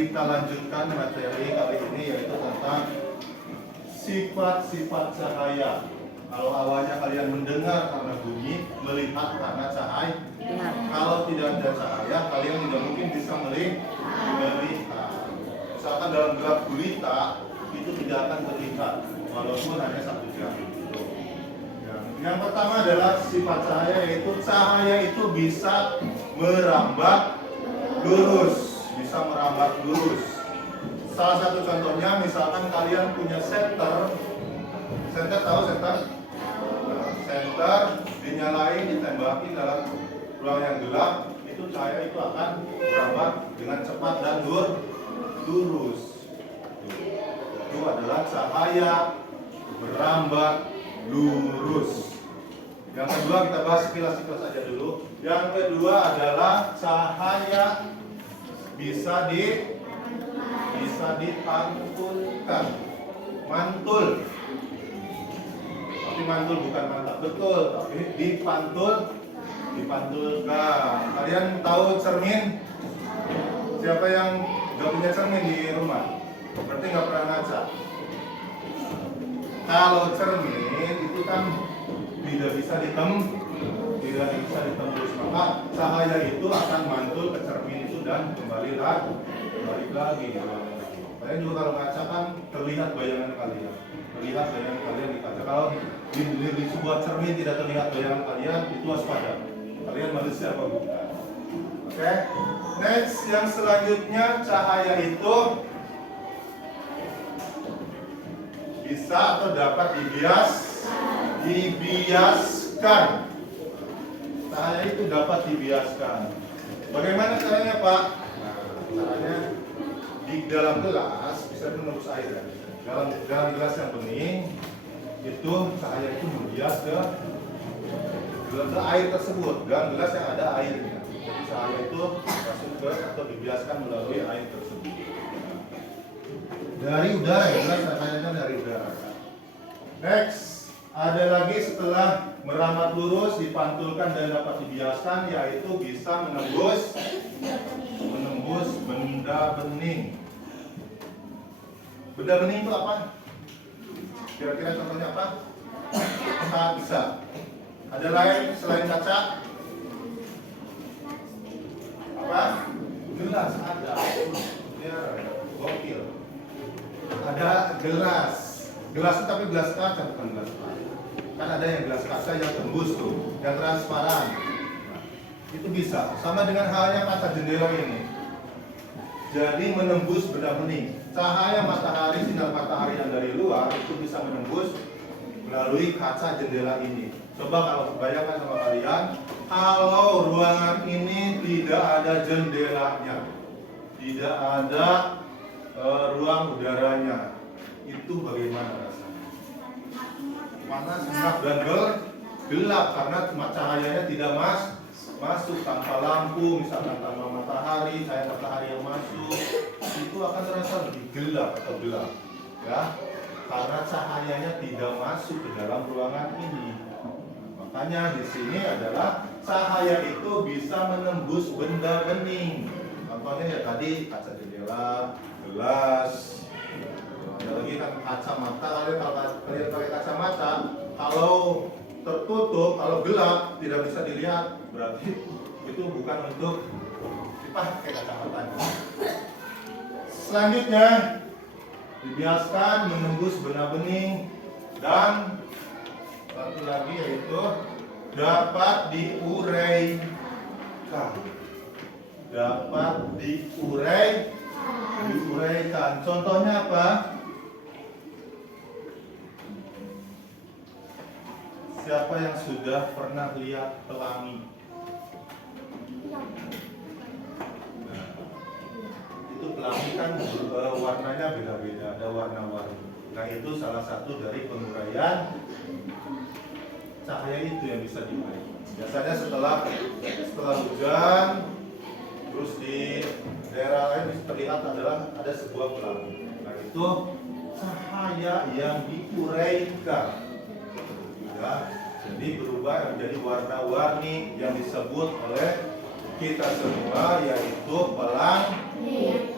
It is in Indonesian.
kita lanjutkan materi kali ini, yaitu tentang sifat-sifat cahaya. Kalau awalnya kalian mendengar karena bunyi, melihat karena cahaya. Kalau tidak ada cahaya, kalian tidak mungkin bisa melihat. Misalkan dalam gelap gulita, itu tidak akan terlihat, walaupun hanya 1 jam. Yang pertama adalah sifat cahaya, yaitu cahaya itu bisa merambat lurus. Bisa merambat lurus. Salah satu contohnya, misalkan kalian punya senter. Senter, tahu senter? Senter dinyalain, ditembaki dalam ruang yang gelap, itu cahaya itu akan merambat dengan cepat dan lurus. Itu adalah cahaya merambat lurus. Yang kedua kita bahas sekilas-sekilas aja dulu. Yang kedua adalah cahaya bisa dipantulkan. Mantul. Tapi mantul bukan mantap betul, tapi dipantulkan. Kalian tahu cermin? Siapa yang nggak punya cermin di rumah? Berarti nggak pernah ngaca. Kalau cermin itu kan tidak bisa ditembus, maka cahaya itu akan mantul ke cermin itu dan kembali lagi. Kalian juga kalau ngaca kan terlihat bayangan kalian. Melihat bayangan kalian di kaca. Kalau di sebuah cermin tidak terlihat bayangan kalian, itu waspada. Kalian manusia apa bukan? Oke. Next, yang selanjutnya cahaya itu bisa atau dapat dibiaskan. Cahaya itu dapat dibiaskan. Bagaimana caranya, Pak? Nah, caranya di dalam gelas bisa menembus air. Dalam gelas yang bening itu cahaya itu membias ke air tersebut, dalam gelas yang ada airnya. Jadi cahaya itu masuk ke atau dibiaskan melalui air tersebut. Dari udara, ya, gelas cahayanya dari udara. Next, ada lagi setelah merambat lurus, dipantulkan dan dapat dibiaskan, yaitu bisa menembus benda bening. Benda bening itu apa? Kira-kira contohnya apa? Kaca. Ada lain selain kaca? Apa? Gelas ada. Ya, gokil. Ada gelas. Gelas itu tapi gelas kaca, bukan gelas kaca. Kan ada yang gelas kaca yang tembus tuh, yang transparan. Nah, itu bisa. Sama dengan halnya kaca jendela ini. Jadi menembus benda bening. Cahaya matahari, sinar matahari yang dari luar itu bisa menembus melalui kaca jendela ini. Coba kalau bayangkan sama kalian, kalau ruangan ini tidak ada jendelanya, tidak ada ruang udaranya, itu bagaimana rasanya? Panas, gelap dan gelap karena cahayanya tidak masuk tanpa lampu, misalkan tanpa matahari, cahaya matahari yang masuk, itu akan terasa lebih gelap atau gelap, ya, karena cahayanya tidak masuk ke dalam ruangan ini. Makanya di sini adalah cahaya itu bisa menembus benda bening. Contohnya ya tadi kaca jendela, gelas. Ada lagi kan kacamata. Kalau kalian pakai kacamata, kalau tertutup, kalau gelap tidak bisa dilihat, berarti itu bukan untuk dipakai kacamatanya. Selanjutnya dibiaskan menembus benda bening dan satu lagi yaitu dapat diuraikan. Dapat diuraikan. Contohnya apa? Siapa yang sudah pernah lihat pelangi? Nah, itu pelangi kan warnanya beda-beda, ada warna-warni. Nah, itu salah satu dari penguraian cahaya itu yang bisa diurai. Biasanya setelah hujan, terus di daerah lain bisa terlihat adalah ada sebuah pelangi. Nah, itu cahaya yang diuraikan. Ya, jadi berubah menjadi warna-warni yang disebut oleh kita semua, yaitu pelangi.